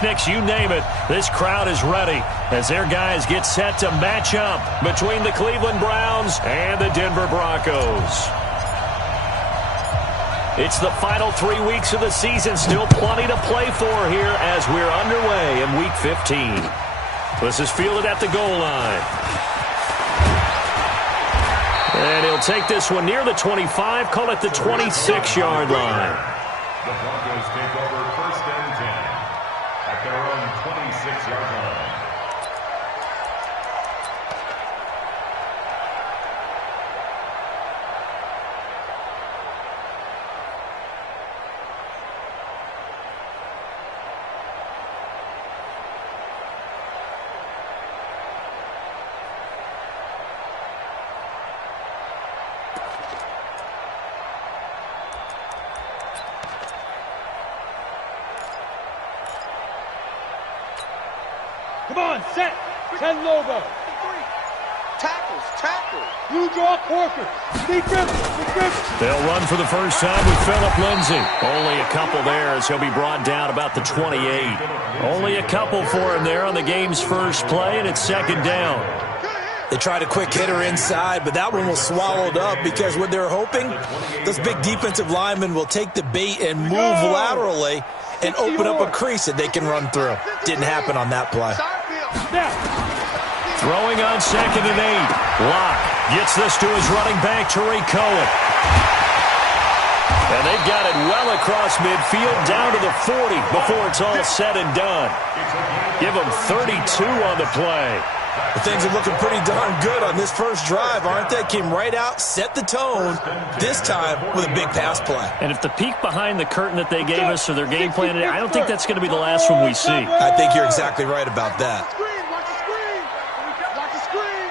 picnics, you name it. This crowd is ready as their guys get set to match up between the Cleveland Browns and the Denver Broncos. It's the final 3 weeks of the season. Still plenty to play for here as we're underway in Week 15. This is fielded at the goal line. And he'll take this one near the 25, call it the 26-yard line. The Broncos take over 1st and 10 at their own 26-yard line. Come on, set. 10 logo. Tackles. Blue draw corker. Deep dribble. They'll run for the first time with Phillip Lindsay. Only a couple there as he'll be brought down about the 28. Only a couple for him there on the game's first play, and it's 2nd down. They tried a quick hitter inside, but that one was swallowed up because what they're hoping, those big defensive linemen will take the bait and move laterally and open up a crease that they can run through. Didn't happen on that play. Throwing on 2nd and 8. Locke gets this to his running back, Tariq Cohen. And they've got it well across midfield down to the 40 before it's all said and done. Give them 32 on the play. Well, things are looking pretty darn good on this first drive, aren't they? Came right out, set the tone, this time with a big pass play. And if the peek behind the curtain that they gave us or their game plan, I don't think that's going to be the last one we see. I think you're exactly right about that. Watch the screen.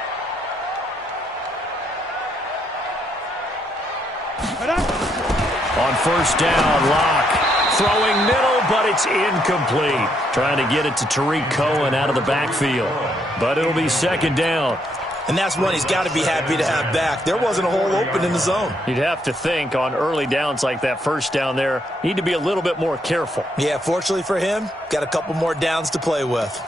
On 1st down, Locke throwing middle, but it's incomplete. Trying to get it to Tariq Cohen out of the backfield. But it'll be 2nd down. And that's one he's got to be happy to have back. There wasn't a hole open in the zone. You'd have to think on early downs like that 1st down there, need to be a little bit more careful. Yeah, fortunately for him, got a couple more downs to play with.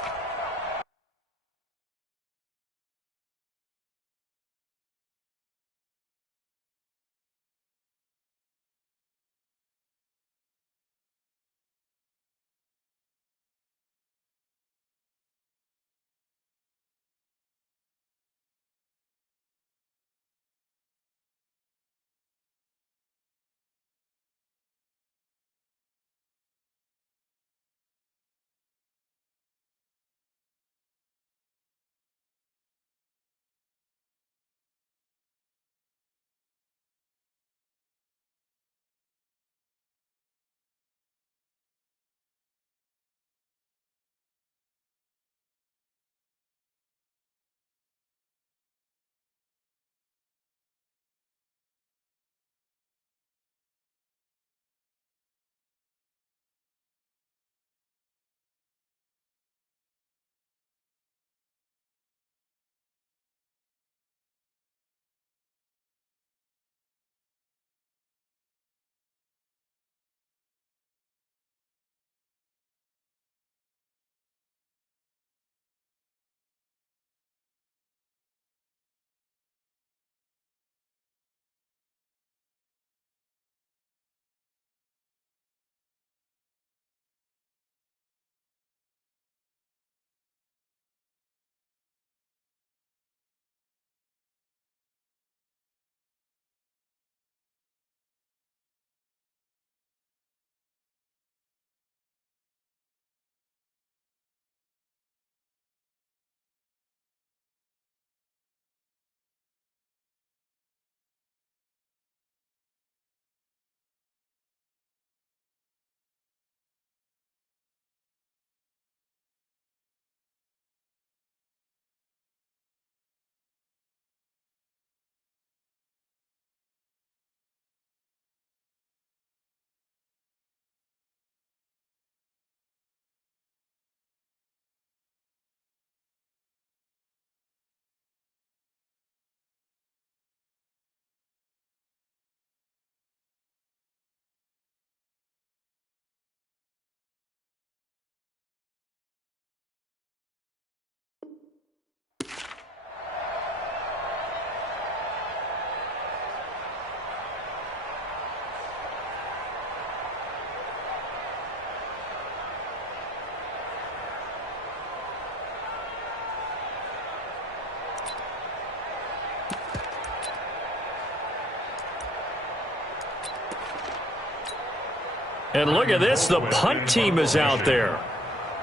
And look at this, the punt team is out there.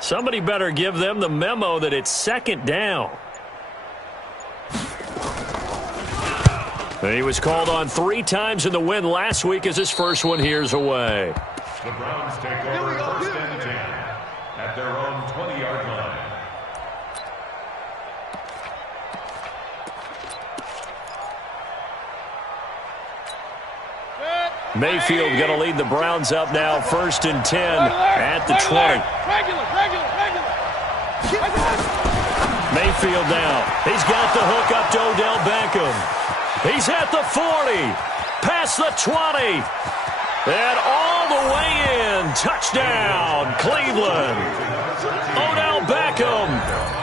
Somebody better give them the memo that it's second down. He was called on 3 times in the win last week as his first one here's away. The Browns take over first and 10 at their own 20-yard line. Mayfield going to lead the Browns up now, first and 10 at the 20. Regular. Mayfield now. He's got the hook up to Odell Beckham. He's at the 40, past the 20, and all the way in. Touchdown, Cleveland. Odell Beckham,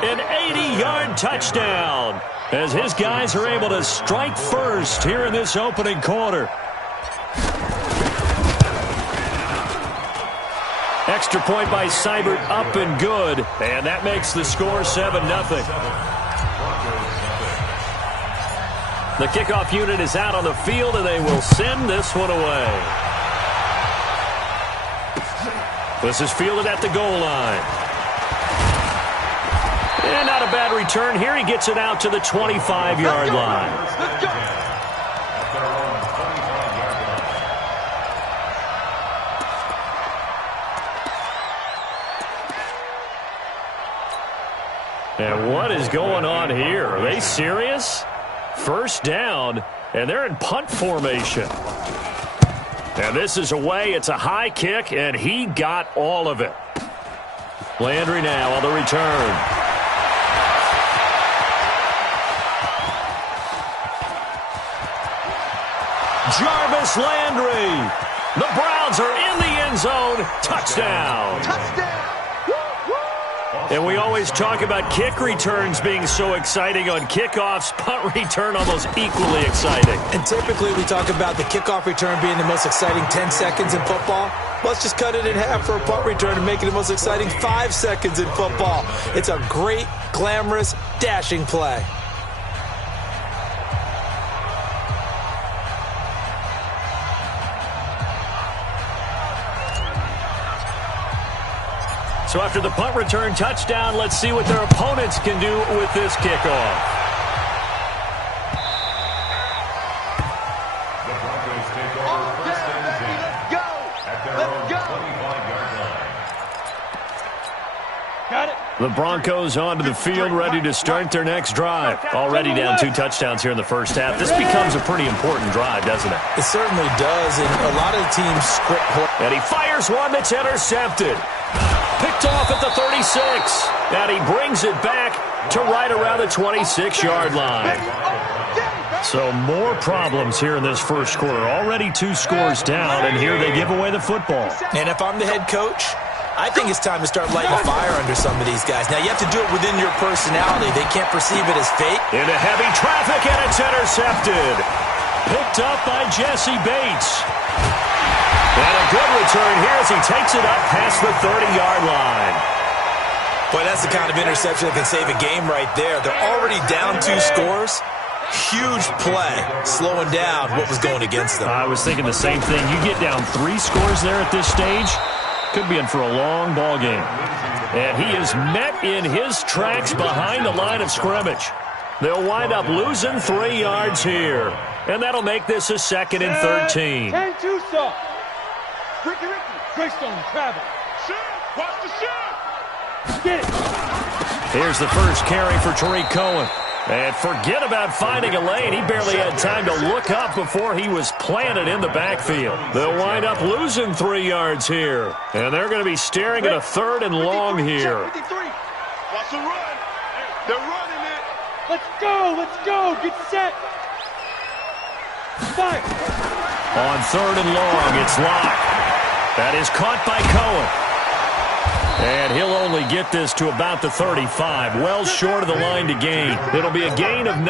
an 80-yard touchdown, as his guys are able to strike first here in this opening quarter. Extra point by Seibert, up and good, and that makes the score 7-0. The kickoff unit is out on the field, and they will send this one away. This is fielded at the goal line. And not a bad return here. He gets it out to the 25-yard line. Let's go. And what is going on here? Are they serious? First down, and they're in punt formation. And this is away. It's a high kick, and he got all of it. Landry now on the return. Jarvis Landry. The Browns are in the end zone. Touchdown. And we always talk about kick returns being so exciting on kickoffs. Punt return almost equally exciting. And typically we talk about the kickoff return being the most exciting 10 seconds in football. Let's just cut it in half for a punt return and make it the most exciting 5 seconds in football. It's a great, glamorous, dashing play. So after the punt return touchdown, let's see what their opponents can do with this kickoff. The Broncos take over first and 10 at their own 25-yard line. Got it. The Broncos onto the field, ready to start their next drive. Already down 2 touchdowns here in the first half. This becomes a pretty important drive, doesn't it? It certainly does, and a lot of the teams script play. And he fires one that's intercepted. Picked off at the 36. And he brings it back to right around the 26-yard line. So more problems here in this first quarter. Already 2 scores down, and here they give away the football. And if I'm the head coach, I think it's time to start lighting a fire under some of these guys. Now, you have to do it within your personality. They can't perceive it as fake. Into heavy traffic, and it's intercepted. Picked up by Jesse Bates. And a good return here as he takes it up past the 30-yard line. Boy, that's the kind of interception that can save a game right there. They're already down 2 scores. Huge play, slowing down what was going against them. I was thinking the same thing. You get down 3 scores there at this stage, could be in for a long ball game. And he is met in his tracks behind the line of scrimmage. They'll wind up losing 3 yards here. And that'll make this a 2nd and 13. 10-2 stop. Ricky. Greystone, travel. Watch the shot. Get it. Here's the first carry for Tariq Cohen. And forget about finding a lane. He barely had time to look up before he was planted in the backfield. They'll wind up losing 3 yards here. And they're going to be staring at a 3rd and long here. 53. Watch the run. They're running it. Let's go. Get set. Fire. On 3rd and long, it's locked. That is caught by Cohen. And he'll only get this to about the 35, well short of the line to gain. It'll be a gain of 9,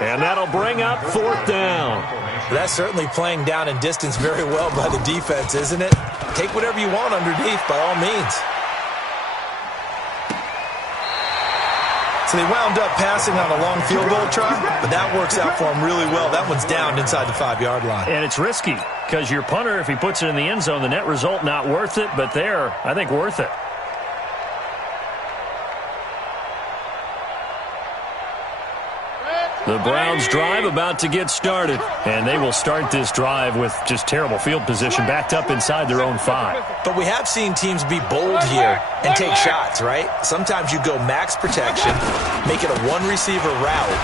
and that'll bring up 4th down. That's certainly playing down in distance very well by the defense, isn't it? Take whatever you want underneath, by all means. So they wound up passing on a long field goal try, but that works out for them really well. That one's down inside the 5-yard line. And it's risky because your punter, if he puts it in the end zone, the net result not worth it, but there, I think worth it. The Browns drive about to get started, and they will start this drive with just terrible field position backed up inside their own 5. But we have seen teams be bold here and take shots, right? Sometimes you go max protection, make it a one-receiver route,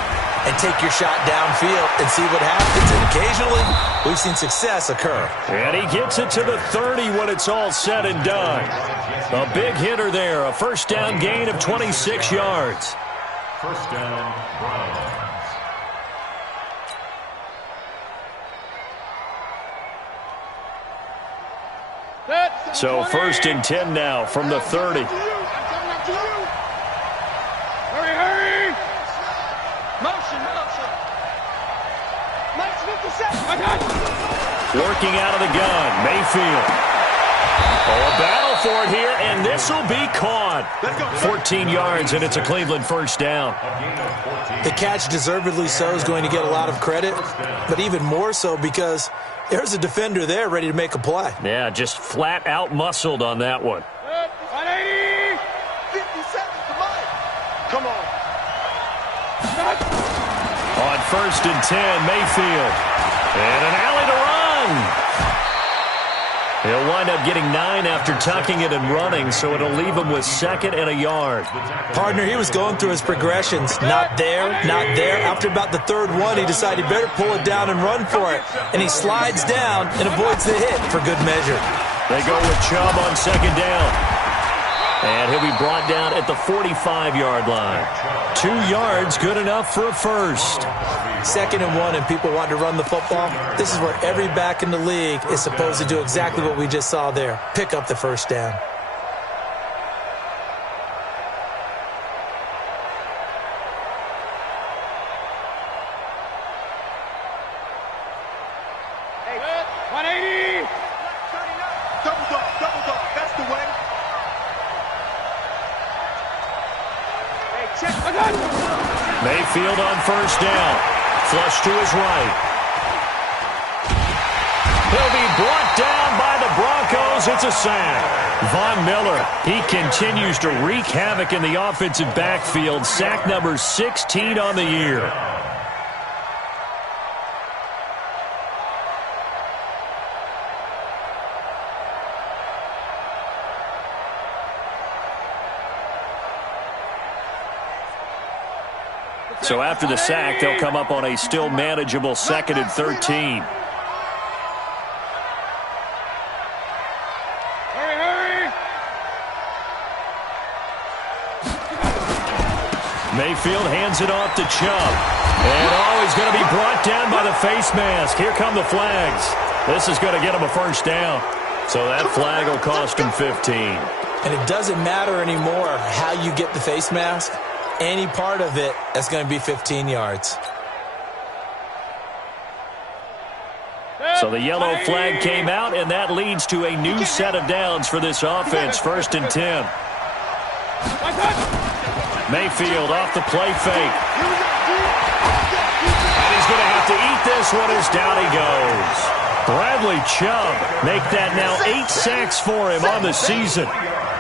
and take your shot downfield and see what happens. And occasionally, we've seen success occur. And he gets it to the 30 when it's all said and done. A big hitter there, a first down gain of 26 yards. First down, Browns. So 1st and 10 now from the 30. Hurry! Motion! Working out of the gun, Mayfield. Oh, a battle for it here, and this will be caught. 14 yards, and it's a Cleveland first down. The catch, deservedly so, is going to get a lot of credit, but even more so because there's a defender there ready to make a play. Yeah, just flat out muscled on that one. 180! 50 seconds, come on! On 1st and 10, Mayfield. And an alley to run. He'll wind up getting 9 after tucking it and running, so it'll leave him with 2nd and a yard. Partner, he was going through his progressions. Not there, not there. After about the 3rd one, he decided he better pull it down and run for it. And he slides down and avoids the hit for good measure. They go with Chubb on 2nd down. And he'll be brought down at the 45-yard line. 2 yards, good enough for a first. 2nd and 1, and people want to run the football. This is where every back in the league is supposed to do exactly what we just saw there. Pick up the first down. Hey, 180! Double dog, that's the way. Hey, check. Mayfield on 1st down. Flush to his right. He'll be brought down by the Broncos. It's a sack. Von Miller, he continues to wreak havoc in the offensive backfield. Sack number 16 on the year. So after the sack, they'll come up on a still manageable 2nd and 13. Hurry! Mayfield hands it off to Chubb. And he's going to be brought down by the face mask. Here come the flags. This is going to get him a first down. So that flag will cost him 15. And it doesn't matter anymore how you get the face mask. Any part of it, that's going to be 15 yards. So the yellow flag came out, and that leads to a new set of downs for this offense. 1st and 10. Mayfield off the play fake. And he's going to have to eat this one as down he goes. Bradley Chubb make that now 8 sacks for him on the season.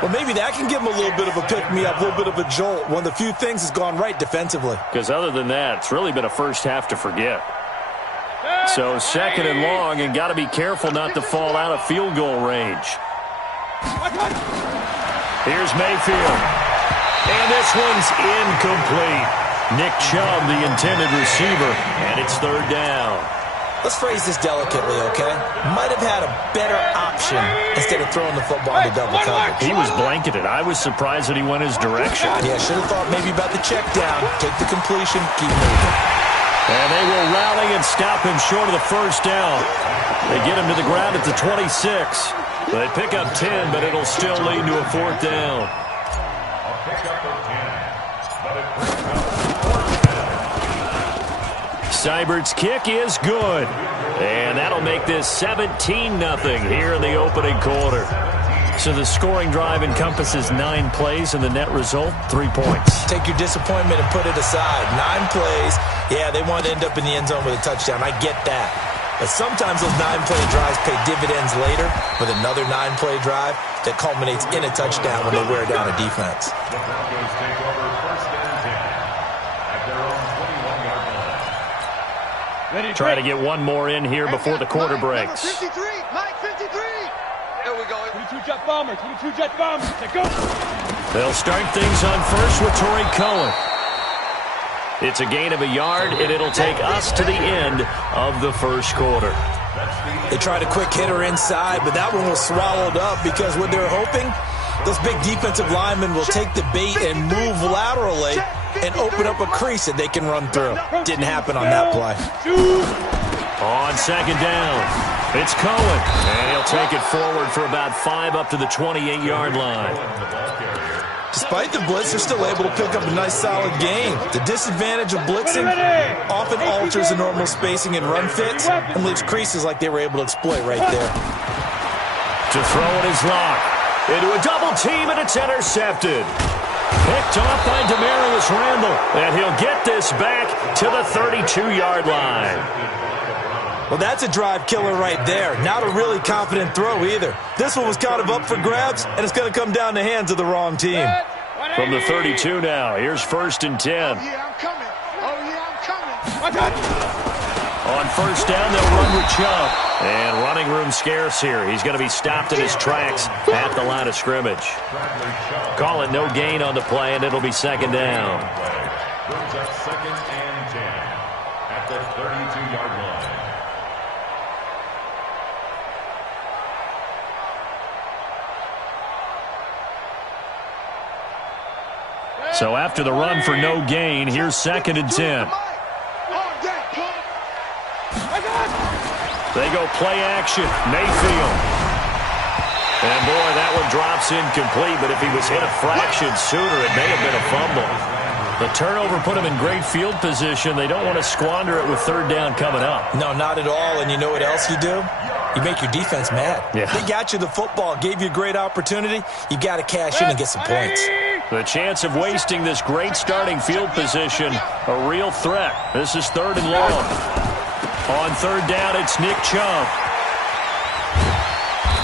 Well, maybe that can give him a little bit of a pick-me-up, a little bit of a jolt. One of the few things that's gone right defensively. Because other than that, it's really been a first half to forget. So 2nd and long, and got to be careful not to fall out of field goal range. Here's Mayfield. And this one's incomplete. Nick Chubb, the intended receiver, and it's 3rd down. Let's phrase this delicately, okay? Might have had a better option instead of throwing the football to double coverage. He was blanketed. I was surprised that he went his direction. Yeah, should have thought maybe about the check down, take the completion, keep moving. And they will rally and stop him short of the first down. They get him to the ground at the 26. They pick up 10, but it'll still lead to a 4th down. A pickup of 10, but it brings up 4th down. Seibert's kick is good. And that'll make this 17-0 here in the opening quarter. So the scoring drive encompasses 9 plays, and the net result, 3 points. Take your disappointment and put it aside. 9 plays. Yeah, they want to end up in the end zone with a touchdown. I get that. But sometimes those 9-play drives pay dividends later with another 9-play drive that culminates in a touchdown when they wear down a defense. The Broncos take over first and 10 at their own 21-yard line. Try to get one more in here before the quarter breaks. 53, Mike 53. There we go. 22 jet bomber, 22 jet bomber. Let's go. They'll start things on first with Torrey Cohen. It's a gain of a yard, and it'll take us to the end of the first quarter. They tried a quick hitter inside, but that one was swallowed up because what they're hoping, those big defensive linemen will take the bait and move laterally and open up a crease that they can run through. Didn't happen on that play. On second down, it's Cohen, and he'll take it forward for about 5 up to the 28-yard line. Despite the blitz, they're still able to pick up a nice, solid gain. The disadvantage of blitzing often alters the normal spacing and run fits and leaves creases like they were able to exploit right there. To throw it is Locke. Into a double team, and it's intercepted. Picked off by Demarius Randall, and he'll get this back to the 32-yard line. Well, that's a drive killer right there. Not a really confident throw either. This one was kind of up for grabs, and it's going to come down the hands of the wrong team. From the 32 now, here's first and 10. Oh, yeah, I'm coming. Oh, yeah, I'm coming. On first down, they'll run with Chubb. And running room scarce here. He's going to be stopped in his tracks at the line of scrimmage. Call it no gain on the play, and it'll be second down. Brings up second and 10 at the 32-yard line. So after the run for no gain, here's second and 10. They go play action. Mayfield. And boy, that one drops incomplete, but if he was hit a fraction sooner, it may have been a fumble. The turnover put him in great field position. They don't want to squander it with third down coming up. No, not at all. And you know what else you do? You make your defense mad. Yeah. They got you the football, gave you a great opportunity. You got to cash in and get some points. The chance of wasting this great starting field position, a real threat. This is third and long. On third down, it's Nick Chubb.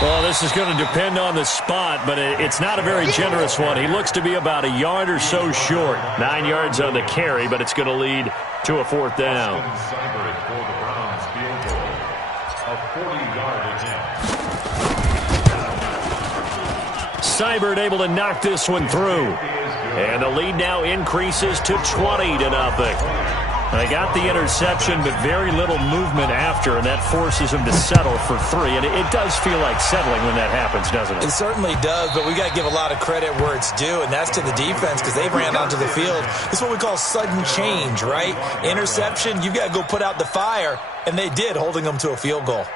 Well, this is going to depend on the spot, but it's not a very generous one. He looks to be about a yard or so short. 9 yards on the carry, but it's going to lead to a fourth down. Seibert for the Browns field goal. A 40-yard attempt. Seibert able to knock this one through. And the lead now increases to 20-0. They got the interception, but very little movement after, and that forces them to settle for 3. And it does feel like settling when that happens, doesn't it? It certainly does, but we got to give a lot of credit where it's due, and that's to the defense because they ran onto the field. It's what we call sudden change, right? Interception, you got to go put out the fire, and they did, holding them to a field goal.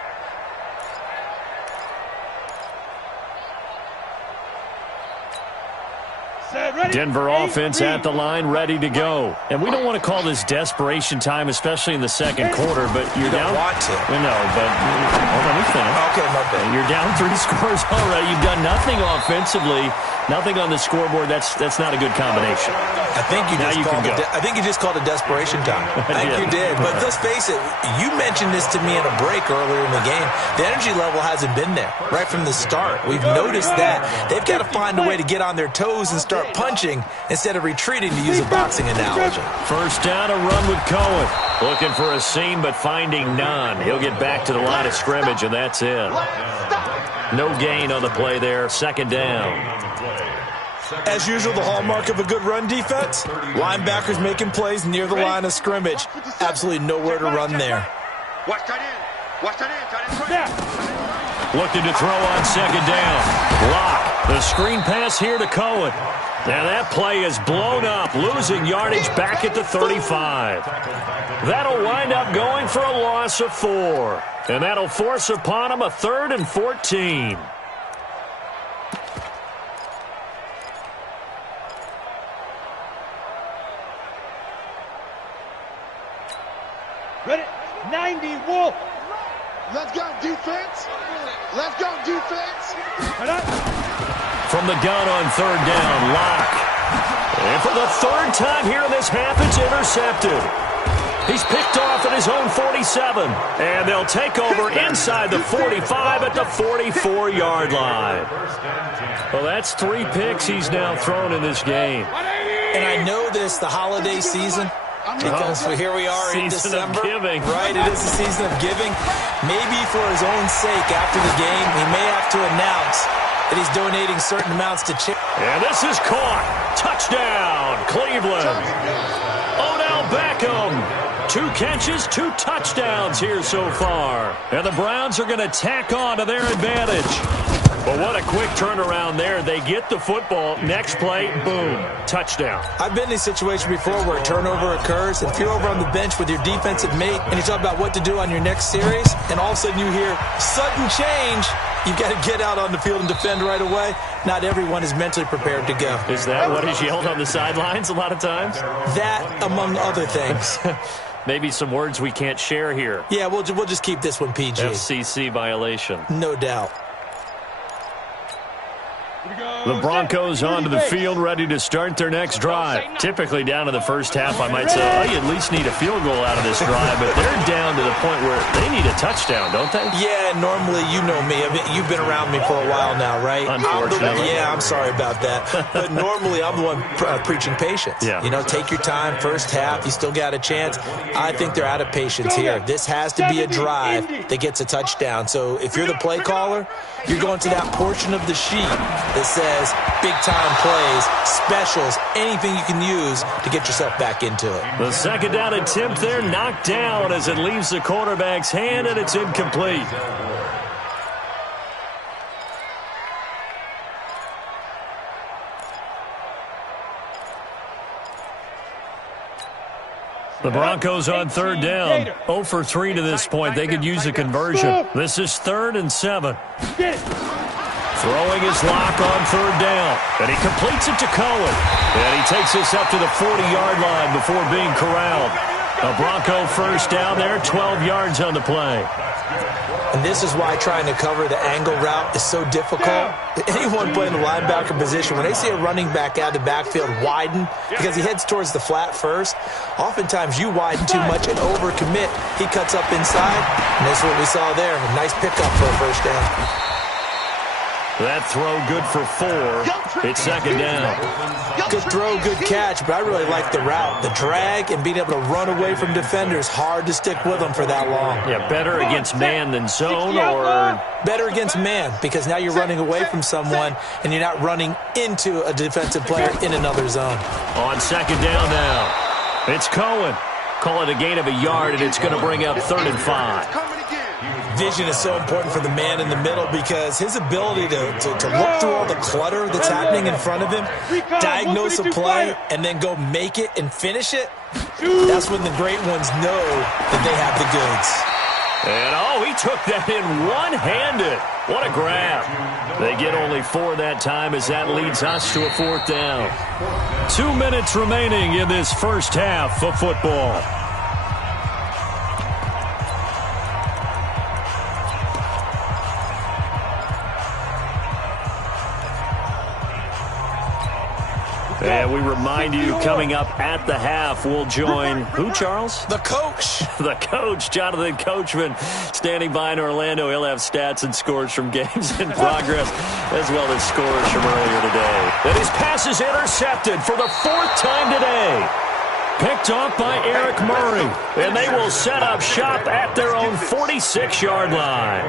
Denver offense at the line, ready to go. And we don't want to call this desperation time, especially in the second quarter, but you're down. You don't want to. No, but hold on, let me finish. Okay, my bad. You're down 3 scores already. You've done nothing offensively, nothing on the scoreboard. That's not a good combination. I think you just called it desperation time. I think you did. But let's face it, you mentioned this to me in a break earlier in the game. The energy level hasn't been there right from the start. We've noticed that. They've got to find a way to get on their toes and start punching instead of retreating, to use a boxing analogy. First down, a run with Cohen. Looking for a seam, but finding none. He'll get back to the line of scrimmage, and that's it. No gain on the play there. Second down. As usual, the hallmark of a good run defense, linebackers making plays near the line of scrimmage. Absolutely nowhere to run there. Watch that in. Watch that in. Looking to throw on second down. Locke. The screen pass here to Cohen. Now that play is blown up, losing yardage back at the 35. That'll wind up going for a loss of 4. And that'll force upon him a 3rd and 14. Ready? 90, Wolf. Let's go, defense. Let's go, defense. From the gun on third down, Locke. And for the third time here in this half, it's intercepted. He's picked off at his own 47. And they'll take over inside the 45 at the 44-yard line. Well, that's 3 picks he's now thrown in this game. And I know this, the holiday season, because here we are in December. Season of giving. Right, it is the season of giving. Maybe for his own sake after the game, he may have to announce that he's donating certain amounts to charity. And this is caught. Touchdown, Cleveland. Odell Beckham. 2 catches, 2 touchdowns here so far. And the Browns are going to tack on to their advantage. But what a quick turnaround there. They get the football. Next play, boom, touchdown. I've been in a situation before where a turnover occurs, and if you're over on the bench with your defensive mate and you talk about what to do on your next series, and all of a sudden you hear sudden change, you've got to get out on the field and defend right away. Not everyone is mentally prepared to go. Is that what is yelled on the sidelines a lot of times? That, among other things. Maybe some words we can't share here. Yeah, we'll just keep this one PG. FCC violation. No doubt. The Broncos onto the field, ready to start their next drive. Typically down to the first half, I might say, oh, you at least need a field goal out of this drive, but they're down to the point where they need a touchdown, don't they? Yeah, normally, you know me. I mean, you've been around me for a while now, right? Unfortunately. I'm sorry about that. But normally, I'm the one preaching patience. Yeah. You know, take your time, first half, you still got a chance. I think they're out of patience here. This has to be a drive that gets a touchdown. So if you're the play caller, you're going to that portion of the sheet that says big-time plays, specials, anything you can use to get yourself back into it. The second down attempt there knocked down as it leaves the quarterback's hand, and it's incomplete. The Broncos on third down. 0 for 3 to this point. They could use a conversion. This is 3rd and 7. Throwing his lock on third down. And he completes it to Cohen. And he takes this up to the 40-yard line before being corralled. A Bronco first down there, 12 yards on the play. And this is why trying to cover the angle route is so difficult. Anyone playing the linebacker position, when they see a running back out of the backfield widen because he heads towards the flat first, oftentimes you widen too much and overcommit. He cuts up inside, and that's what we saw there. A nice pickup for a first down. That throw good for 4. It's second down. Good throw, good catch, but I really like the route. The drag and being able to run away from defenders, hard to stick with them for that long. Yeah, better against man than zone, or? Better against man, because now you're running away from someone and you're not running into a defensive player in another zone. On second down now. It's Cohen. Call it a gain of a yard, and it's going to bring up 3rd and 5. Vision is so important for the man in the middle because his ability to look through all the clutter that's happening in front of him, diagnose a play, and then go make it and finish it, that's when the great ones know that they have the goods. And, he took that in one-handed. What a grab. They get only 4 that time as that leads us to a 4th down. 2 minutes remaining in this first half of football. And we remind you, coming up at the half, we'll join who, Charles? The coach. The coach, Jonathan Coachman, standing by in Orlando. He'll have stats and scores from games in progress, as well as scores from earlier today. And his pass is intercepted for the 4th time today. Picked off by Eric Murray. And they will set up shop at their own 46-yard line.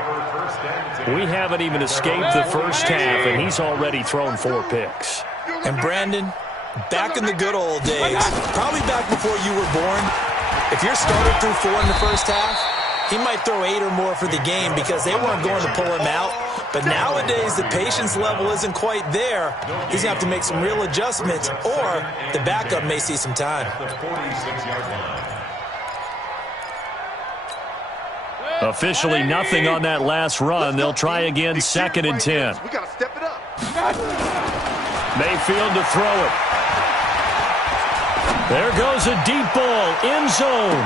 We haven't even escaped the first half, and he's already thrown 4 picks. And Brandon, back in the good old days, probably back before you were born, if your starter threw 4 in the first half, he might throw 8 or more for the game because they weren't going to pull him out. But nowadays, the patience level isn't quite there. He's going to have to make some real adjustments, or the backup may see some time. Officially nothing on that last run. They'll try again, 2nd and 10. We got to step it up. Mayfield to throw it. There goes a deep ball, end zone.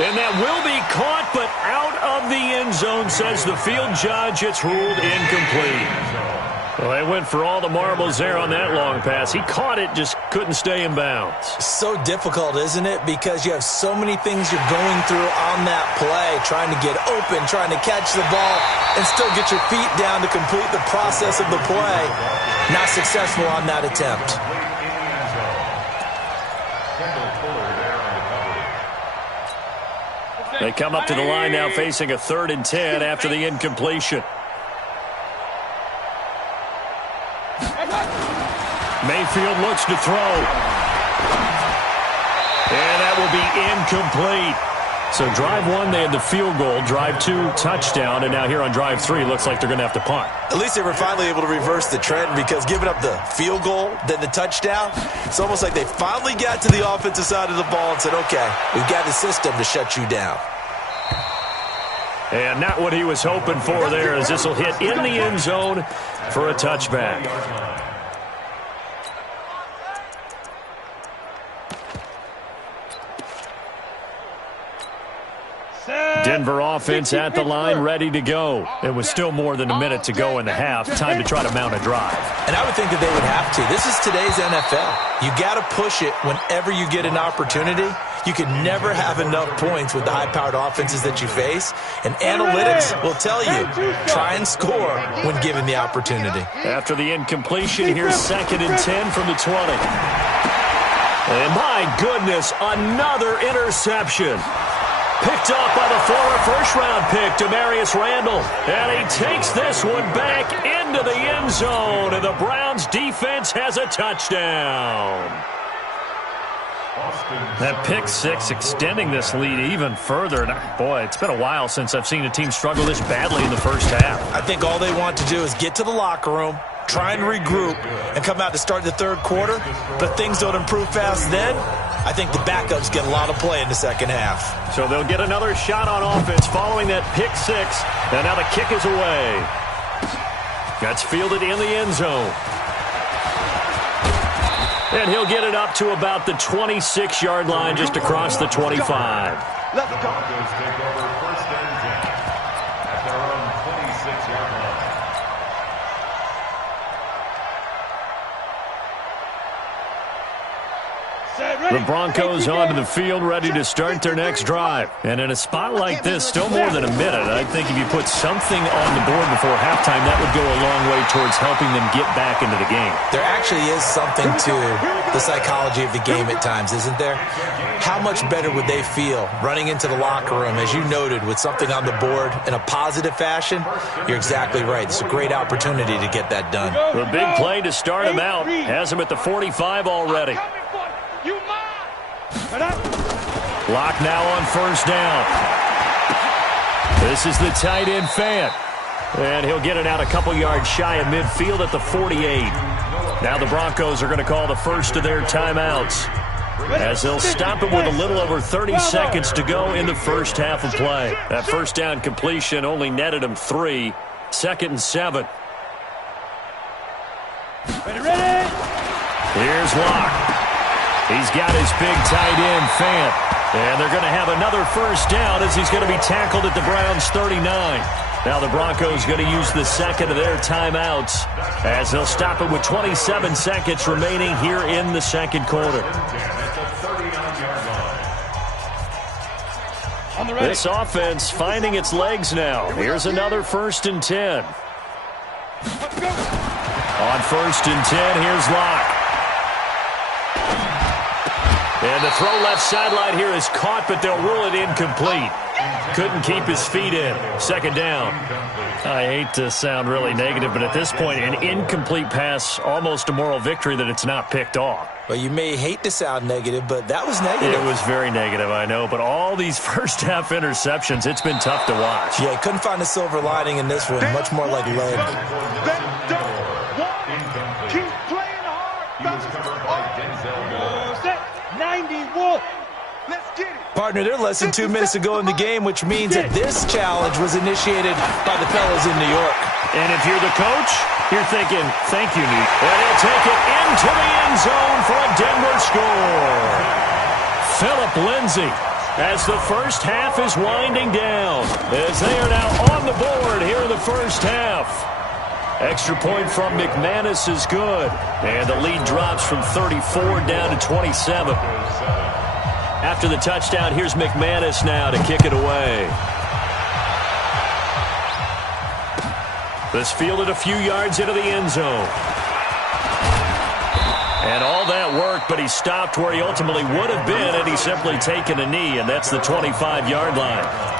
And that will be caught, but out of the end zone, says the field judge. It's ruled incomplete. Well, they went for all the marbles there on that long pass. He caught it, just couldn't stay in bounds. So difficult, isn't it? Because you have so many things you're going through on that play, trying to get open, trying to catch the ball, and still get your feet down to complete the process of the play. Not successful on that attempt. They come up to the line now facing a 3rd and 10 after the incompletion. Mayfield looks to throw. And that will be incomplete. So drive 1, they had the field goal. Drive 2, touchdown. And now here on drive 3, looks like they're going to have to punt. At least they were finally able to reverse the trend, because giving up the field goal, then the touchdown, it's almost like they finally got to the offensive side of the ball and said, okay, we've got the system to shut you down. And not what he was hoping for there, as this will hit in the end zone for a touchback. Denver offense at the line, ready to go. It was still more than a minute to go in the half. Time to try to mount a drive. And I would think that they would have to. This is today's NFL. You got to push it whenever you get an opportunity. You can never have enough points with the high-powered offenses that you face. And analytics will tell you, try and score when given the opportunity. After the incompletion, here's 2nd and 10 from the 20. And my goodness, another interception. Picked off by the former first-round pick, Demarius Randall. And he takes this one back into the end zone. And the Browns' defense has a touchdown. That pick 6 extending this lead even further. And boy, it's been a while since I've seen a team struggle this badly in the first half. I think all they want to do is get to the locker room, try and regroup, and come out to start the 3rd quarter. But things don't improve fast then. I think the backups get a lot of play in the second half. So they'll get another shot on offense following that pick 6. And now the kick is away. That's fielded in the end zone. And he'll get it up to about the 26-yard line, just across the 25. Let's go. Broncos take over 1st and 10 at their own 26-yard line. The Broncos onto the field, ready to start their next drive. And in a spot like this, still more than a minute, I think if you put something on the board before halftime, that would go a long way towards helping them get back into the game. There actually is something to the psychology of the game at times, isn't there? How much better would they feel running into the locker room, as you noted, with something on the board in a positive fashion? You're exactly right. It's a great opportunity to get that done. The big play to start him out has him at the 45 already. Lock now on 1st down. This is the tight end Fant. And he'll get it out a couple yards shy of midfield at the 48. Now the Broncos are going to call the first of their timeouts, as they'll stop it with a little over 30 seconds to go in the first half of play. That first down completion only netted him 3. 2nd and 7. Ready? Here's Locke. He's got his big tight end, Fant. And they're going to have another first down as he's going to be tackled at the Browns' 39. Now the Broncos going to use the 2nd of their timeouts, as they'll stop it with 27 seconds remaining here in the 2nd quarter. This offense finding its legs now. Here's another 1st and 10. On 1st and 10, here's Locke. And the throw left sideline here is caught, but they'll rule it incomplete. Couldn't keep his feet in. 2nd down. I hate to sound really negative, but at this point, an incomplete pass, almost a moral victory that it's not picked off. Well, you may hate to sound negative, but that was negative. It was very negative, I know. But all these first half interceptions, it's been tough to watch. Yeah, couldn't find a silver lining in this one. Much more like lead. Keep playing hard. 91. Let's get it. Partner, they're less than 2 minutes to go in the game, which means that this challenge was initiated by the fellas in New York. And if you're the coach, you're thinking, thank you, Nick. And he'll take it into the end zone for a Denver score. Phillip Lindsay, as the first half is winding down, as they are now on the board here in the first half. Extra point from McManus is good. And the lead drops from 34 down to 27. After the touchdown, here's McManus now to kick it away. This fielded a few yards into the end zone. And all that work, but he stopped where he ultimately would have been had he simply taken a knee, and that's the 25-yard line.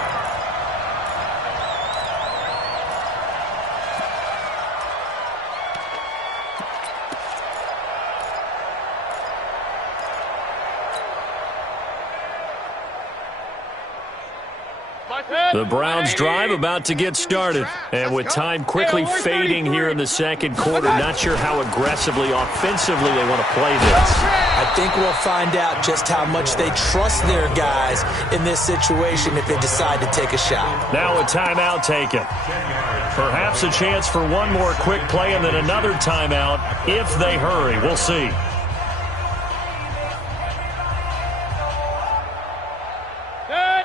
The Browns drive about to get started. And with time quickly fading here in the second quarter, not sure how aggressively, offensively they want to play this. I think we'll find out just how much they trust their guys in this situation if they decide to take a shot. Now a timeout taken. Perhaps a chance for one more quick play and then another timeout if they hurry. We'll see.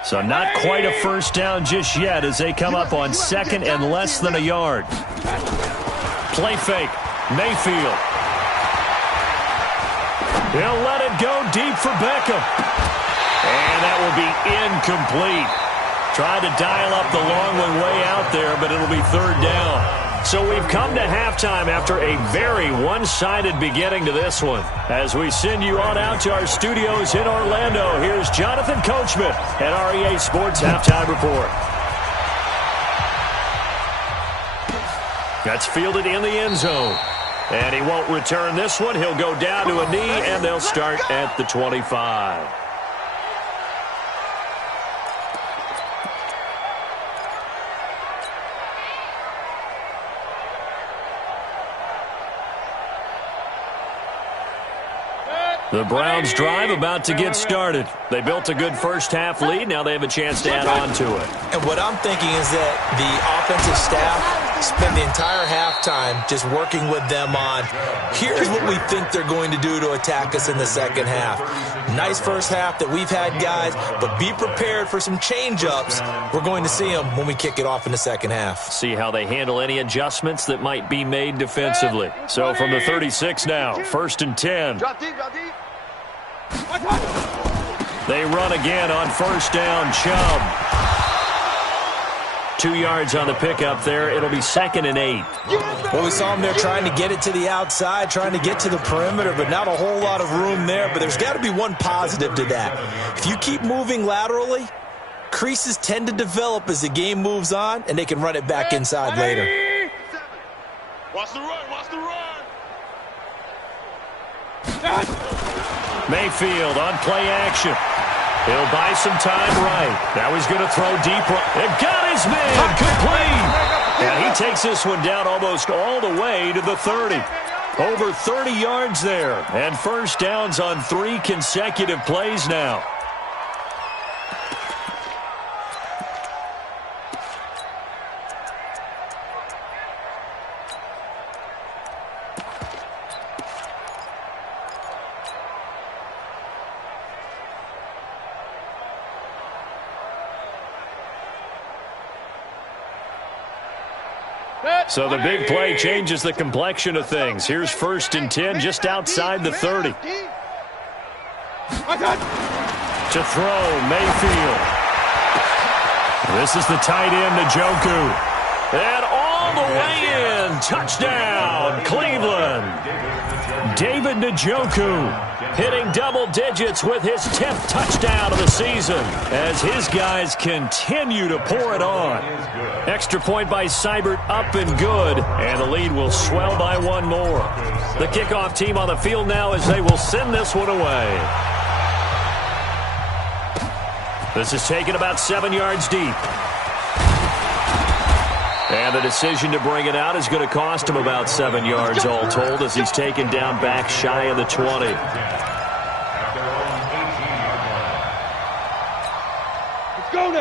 So not quite a first down just yet as they come up on second and less than a yard. Play fake. Mayfield. He'll let it go deep for Beckham. And that will be incomplete. Tried to dial up the long one way out there, but it'll be third down. So we've come to halftime after a very one-sided beginning to this one. As we send you on out to our studios in Orlando, here's Jonathan Coachman at REA Sports Halftime Report. That's fielded in the end zone. And he won't return this one. He'll go down to a knee, and they'll start at the 25. The Browns drive about to get started. They built a good first-half lead. Now they have a chance to add on to it. And what I'm thinking is that the offensive staff spent the entire halftime just working with them on, here's what we think they're going to do to attack us in the second half. Nice first half that we've had, guys, but be prepared for some change-ups. We're going to see them when we kick it off in the second half. See how they handle any adjustments that might be made defensively. So from the 36 now, 1st and 10. They run again on first down. Chubb. 2 yards on the pickup there. It'll be 2nd and 8. Well, we saw them there trying to get it to the outside, trying to get to the perimeter, but not a whole lot of room there. But there's got to be one positive to that. If you keep moving laterally, creases tend to develop as the game moves on, and they can run it back inside later. Watch the run, watch the run. Mayfield on play action. He'll buy some time right. Now he's going to throw deep. It got his man complete. And he takes this one down almost all the way to the 30. Over 30 yards there. And first downs on 3 consecutive plays now. So the big play changes the complexion of things. Here's 1st and 10 just outside the 30. To throw, Mayfield. This is the tight end, Njoku. And all the way in. Touchdown, Cleveland. David Njoku hitting double digits with his 10th touchdown of the season as his guys continue to pour it on. Extra point by Seibert up and good, and the lead will swell by 1 more. The kickoff team on the field now as they will send this one away. This is taken about 7 yards deep. And the decision to bring it out is going to cost him about 7 yards all told as he's taken down back shy of the 20.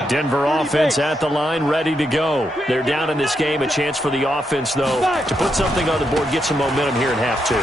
Denver offense at the line, ready to go. They're down in this game. A chance for the offense, though, to put something on the board, get some momentum here in half 2.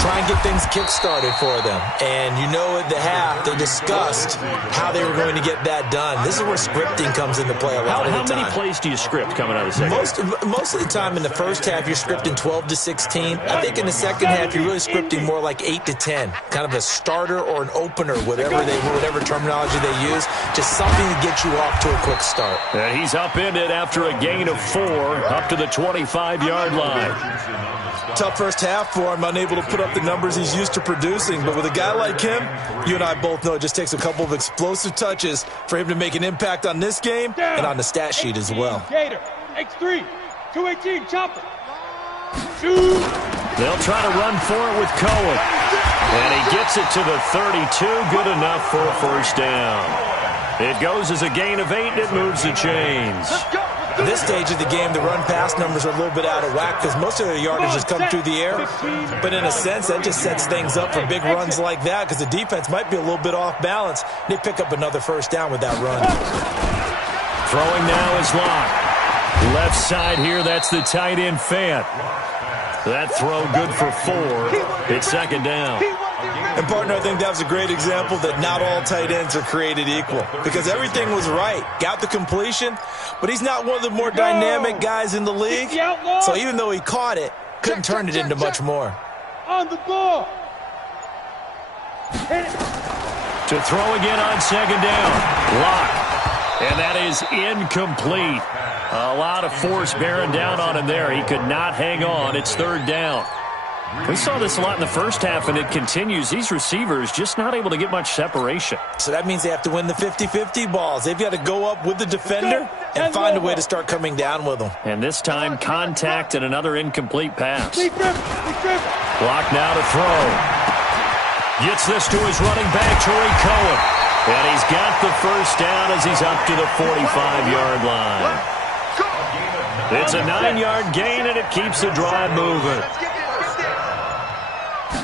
try and get things kick-started for them. And you know at the half, they discussed how they were going to get that done. This is where scripting comes into play a lot of the time. How many plays do you script coming out of the second? Most of the time in the first half, you're scripting 12 to 16. I think in the second half, you're really scripting more like 8 to 10. Kind of a starter or an opener, whatever terminology they use. Just something to get you off to a quick start. And he's upended after a gain of 4, up to the 25-yard line. Tough first half for him, unable to put up the numbers he's used to producing. But with a guy like him, you and I both know it just takes a couple of explosive touches for him to make an impact on this game and on the stat sheet as well. Gator, X3, 218, chopper. Shoot. They'll try to run for it with Cohen. And he gets it to the 32, good enough for a first down. It goes as a gain of 8, and it moves the chains. At this stage of the game, the run-pass numbers are a little bit out of whack because most of their yardage has come through the air. But in a sense, that just sets things up for big runs like that because the defense might be a little bit off balance. They pick up another first down with that run. Throwing now is Locke. Left side here, that's the tight end Fant. That throw good for 4. It's second down. And, partner, I think that was a great example that not all tight ends are created equal because everything was right. Got the completion, but he's not one of the more dynamic guys in the league. So even though he caught it, couldn't turn it into much more. On the ball. To throw again on second down. Locke. And that is incomplete. A lot of force bearing down on him there. He could not hang on. It's third down. We saw this a lot in the first half, and it continues. These receivers just not able to get much separation. So that means they have to win the 50-50 balls. They've got to go up with the defender and find a way to start coming down with them. And this time, contact and another incomplete pass. Block now to throw. Gets this to his running back, Tariq Cohen. And he's got the first down as he's up to the 45-yard line. It's a 9-yard gain, and it keeps the drive moving.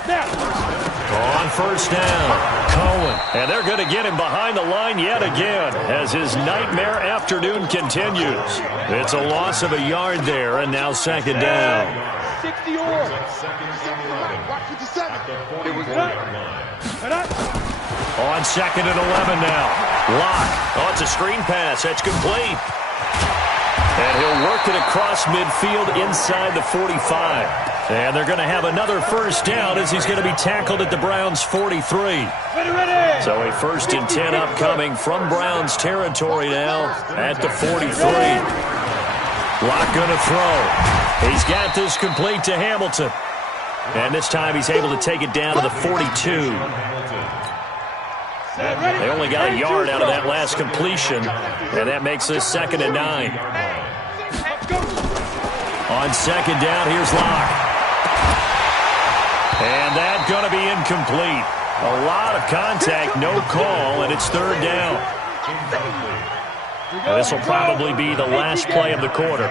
On first down, Cohen. And they're going to get him behind the line yet again as his nightmare afternoon continues. It's a loss of a yard there, and now second down. 60 On second and 11 now. Locke. Oh, it's a screen pass. That's complete. And he'll work it across midfield inside the 45. And they're going to have another first down as he's going to be tackled at the Browns' 43. So a first and 10 upcoming from Browns territory now at the 43. Locke going to throw. He's got this complete to Hamilton. And this time he's able to take it down to the 42. They only got a yard out of that last completion, and that makes this second and 9. On second down, here's Locke. And that's going to be incomplete. A lot of contact, no call, and it's third down. This will probably be the last play of the quarter.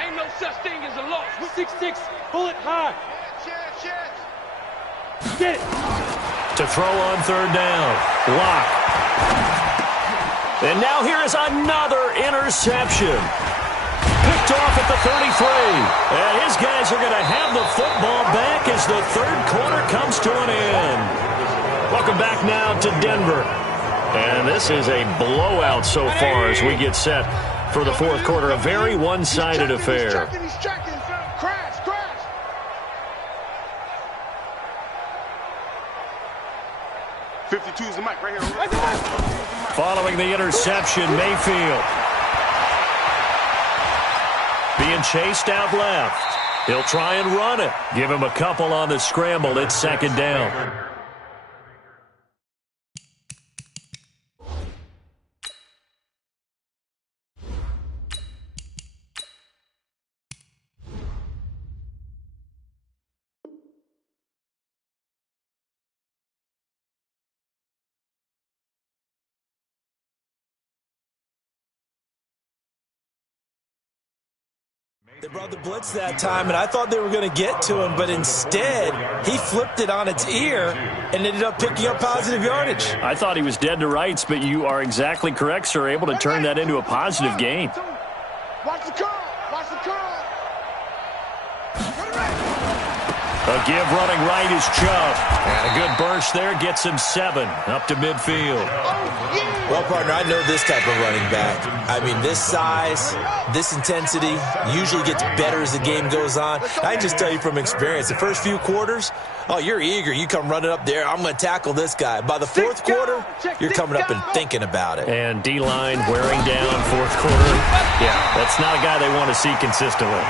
Ain't no such thing as a loss. 6-6, bullet high. Get it. To throw on third down. Locke. And now here is another interception. Picked off at the 33. And his guys are going to have the football back as the third quarter comes to an end. Welcome back now to Denver. And this is a blowout so far as we get set for the fourth quarter. A very one-sided affair. Following the interception, Mayfield being chased out left. He'll try and run it. Give him a couple on the scramble. It's second down. They brought the blitz that time, and I thought they were going to get to him, but instead, he flipped it on its ear and ended up picking up positive yardage. I thought he was dead to rights, but you are exactly correct, sir, able to turn that into a positive gain. Watch the curl. Watch the curl. A give running right is Chubb. And a good burst there gets him 7 up to midfield. Well, partner, I know this type of running back. I mean, this size, this intensity usually gets better as the game goes on. I can just tell you from experience, the first few quarters, oh, you're eager. You come running up there, I'm going to tackle this guy. By the fourth quarter, you're coming up and thinking about it. And D-line wearing down fourth quarter. Yeah, that's not a guy they want to see consistently.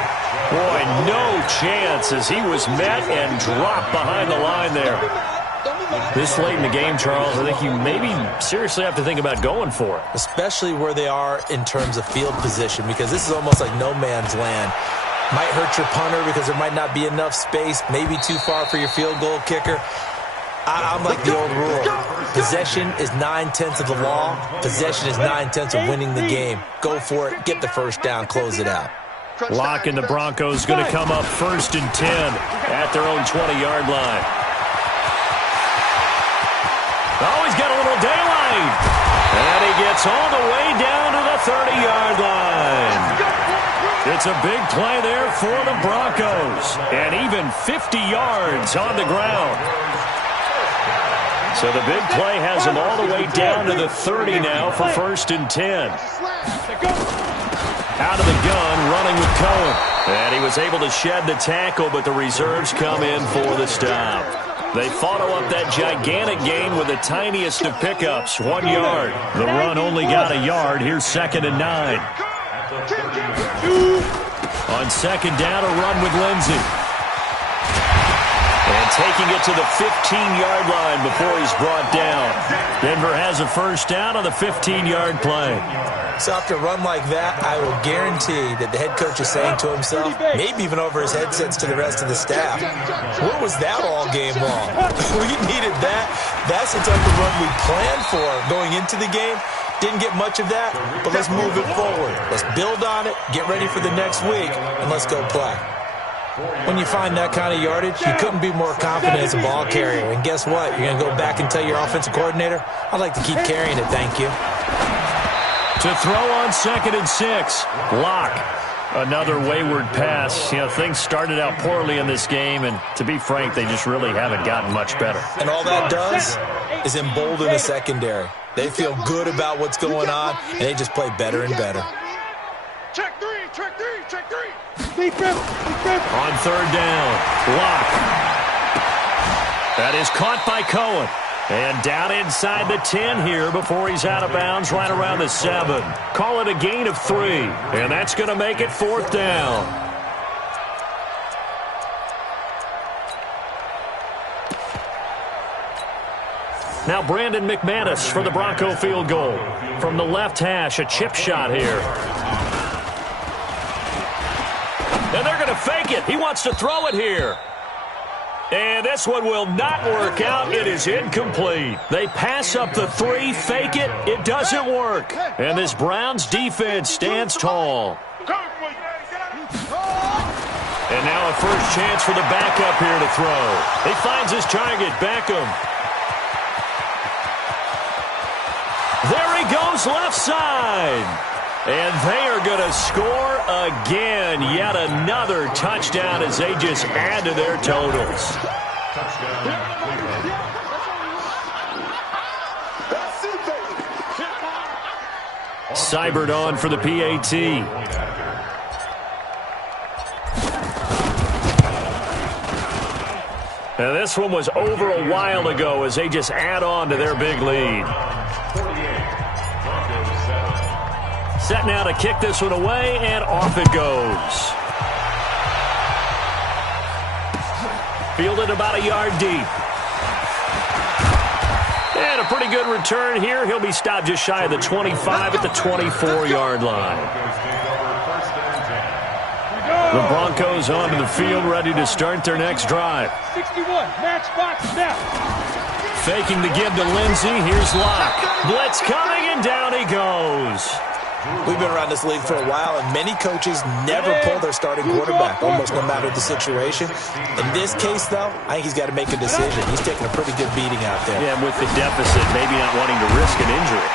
Boy, no chance as he was met and dropped behind the line there. This late in the game, Charles, I think you maybe seriously have to think about going for it. Especially where they are in terms of field position, because this is almost like no man's land. Might hurt your punter because there might not be enough space, maybe too far for your field goal kicker. I'm like the old rule. Possession is 9/10 of the law. Possession is 9/10 of winning the game. Go for it. Get the first down. Close it out. Lock and the Broncos going to come up 1st and 10 at their own 20-yard line. Oh, he's got a little daylight. And he gets all the way down to the 30-yard line. It's a big play there for the Broncos. And even 50 yards on the ground. So the big play has him all the way down to the 30 now for 1st and 10. Out of the gun, running with Cohen. And he was able to shed the tackle, but the reserves come in for the stop. They follow up that gigantic gain with the tiniest of pickups, 1 yard. The run only got a yard. Here's 2nd and 9. On 2nd down, a run with Lindsey. And taking it to the 15-yard line before he's brought down. Denver has a first down on the 15-yard play. So after a run like that, I will guarantee that the head coach is saying to himself, maybe even over his headsets to the rest of the staff, what was that all game long? We needed that. That's the type of run we planned for going into the game. Didn't get much of that, but let's move it forward. Let's build on it, get ready for the next week, and let's go play. When you find that kind of yardage, you couldn't be more confident as a ball carrier. And guess what? You're going to go back and tell your offensive coordinator, I'd like to keep carrying it, thank you. To throw on 2nd and 6. Lock. Another wayward pass. You know, things started out poorly in this game, and to be frank, they just really haven't gotten much better. And all that does is embolden the secondary. They feel good about what's going on, and they just play better and better. Check three, check three, check three. On 3rd down, Lock. That is caught by Cohen. And down inside the 10 here before he's out of bounds right around the 7. Call it a gain of 3. And that's going to make it 4th down. Now Brandon McManus for the Bronco field goal. From the left hash, a chip shot here. And they're going to fake it. He wants to throw it here. And this one will not work out. It is incomplete. They pass up the 3, fake it. It doesn't work. And this Browns defense stands tall. And now a first chance for the backup here to throw. He finds his target, Beckham. There he goes left side. And they are going to score again. Yet another touchdown as they just add to their totals. Seibert on for the PAT. Now this one was over a while ago as they just add on to their big lead. Set now to kick this one away, and off it goes. Fielded about a yard deep. And a pretty good return here. He'll be stopped just shy of the 25 at the 24-yard line. The Broncos onto the field, ready to start their next drive. 61, match box snap. Faking the give to Lindsey. Here's Locke. Blitz coming, and down he goes. We've been around this league for a while, and many coaches never pull their starting quarterback, almost no matter the situation. In this case, though, I think he's got to make a decision. He's taking a pretty good beating out there. Yeah, and with the deficit, maybe not wanting to risk an injury.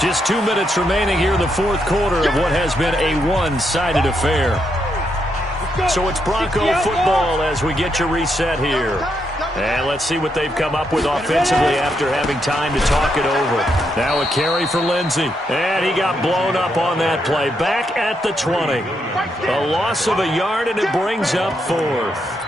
Just 2 minutes remaining here in the fourth quarter of what has been a one-sided affair. So it's Bronco football as we get you reset here. And let's see what they've come up with offensively after having time to talk it over. Now a carry for Lindsey. And he got blown up on that play. Back at the 20. A loss of a yard, and it brings up 4th.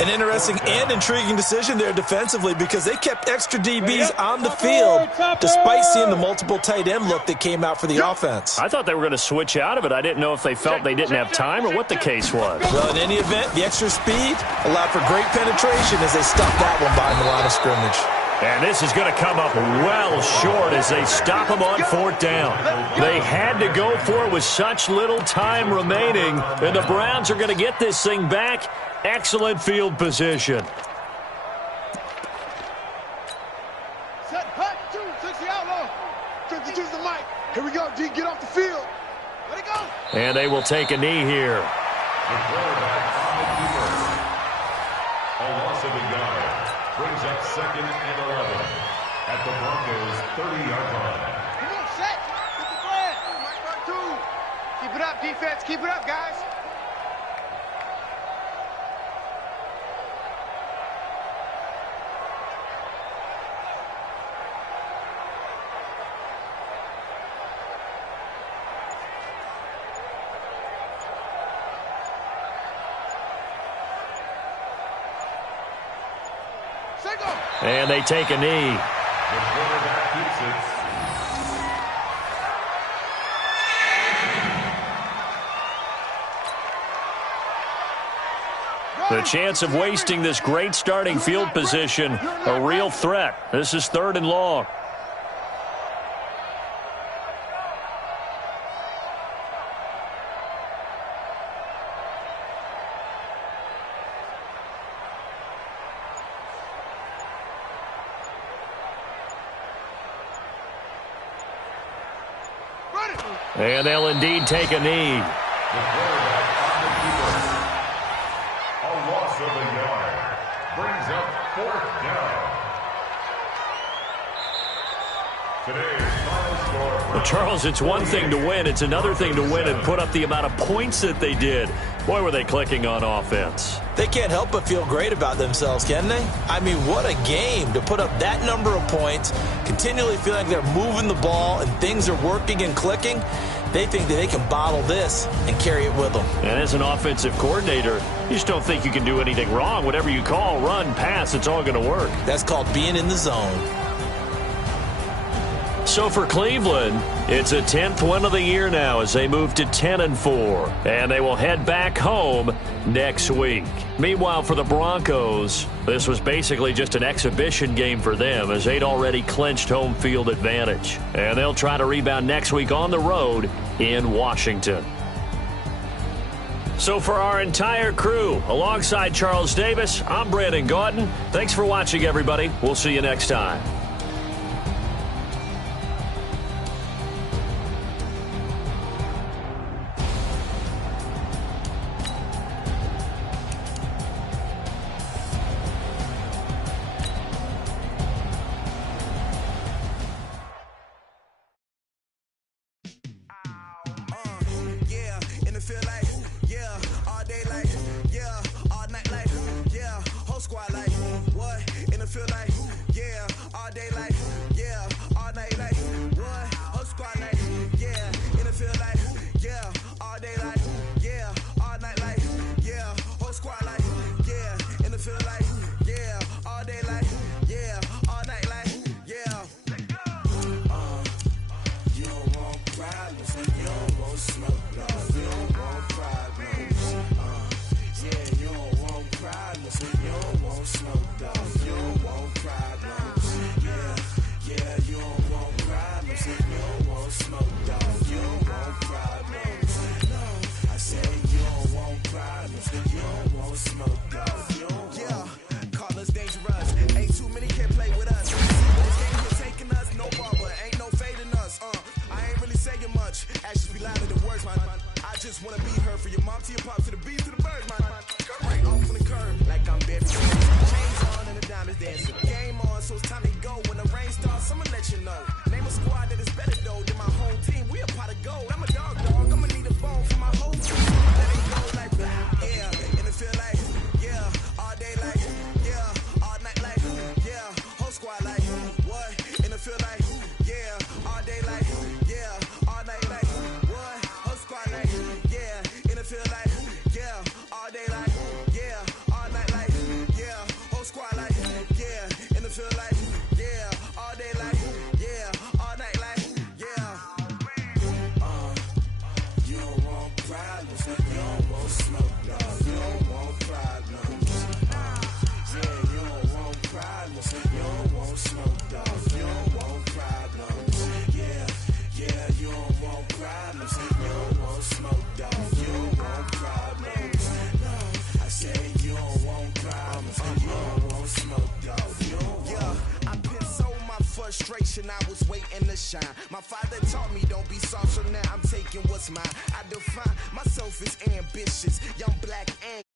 An interesting and intriguing decision there defensively because they kept extra DBs on the field despite seeing the multiple tight end look that came out for the offense. I thought they were going to switch out of it. I didn't know if they felt they didn't have time or what the case was. Well, in any event, the extra speed allowed for great penetration as they stuffed that one behind the line of scrimmage. And this is going to come up well short as they stop him on 4th down. They had to go for it with such little time remaining, and the Browns are going to get this thing back. Excellent field position. Set, hut, 2, 60 outlaw. 52's the mic. Here we go, D, get off the field. Let it go. And they will take a knee here. The quarterback on the keeper. A loss of a yard. Brings up 2nd and 11 at the Broncos' 30-yard line. Come on, set. Get the flag. Mike, 2. Keep it up, defense. Keep it up, guys. And they take a knee. The quarterback keeps it. The chance of wasting this great starting field position, a real threat. This is 3rd and long. And they'll indeed take a knee. The quarterback on the keeper. A loss of a yard. Brings up 4th down. Today's final score. Well, Charles, it's one thing to win. It's another thing to win and put up the amount of points that they did. Boy, were they clicking on offense. They can't help but feel great about themselves, can they? I mean, what a game to put up that number of points, continually feel like they're moving the ball and things are working and clicking. They think that they can bottle this and carry it with them. And as an offensive coordinator, you just don't think you can do anything wrong. Whatever you call, run, pass, it's all going to work. That's called being in the zone. So for Cleveland, it's a 10th win of the year now as they move to 10-4. And they will head back home next week. Meanwhile, for the Broncos, this was basically just an exhibition game for them as they'd already clinched home field advantage. And they'll try to rebound next week on the road in Washington. So for our entire crew, alongside Charles Davis, I'm Brandon Gaudin. Thanks for watching, everybody. We'll see you next time. Yeah. frustration, I was waiting to shine. My father taught me don't be soft, so now I'm taking what's mine. I define myself as ambitious, young black and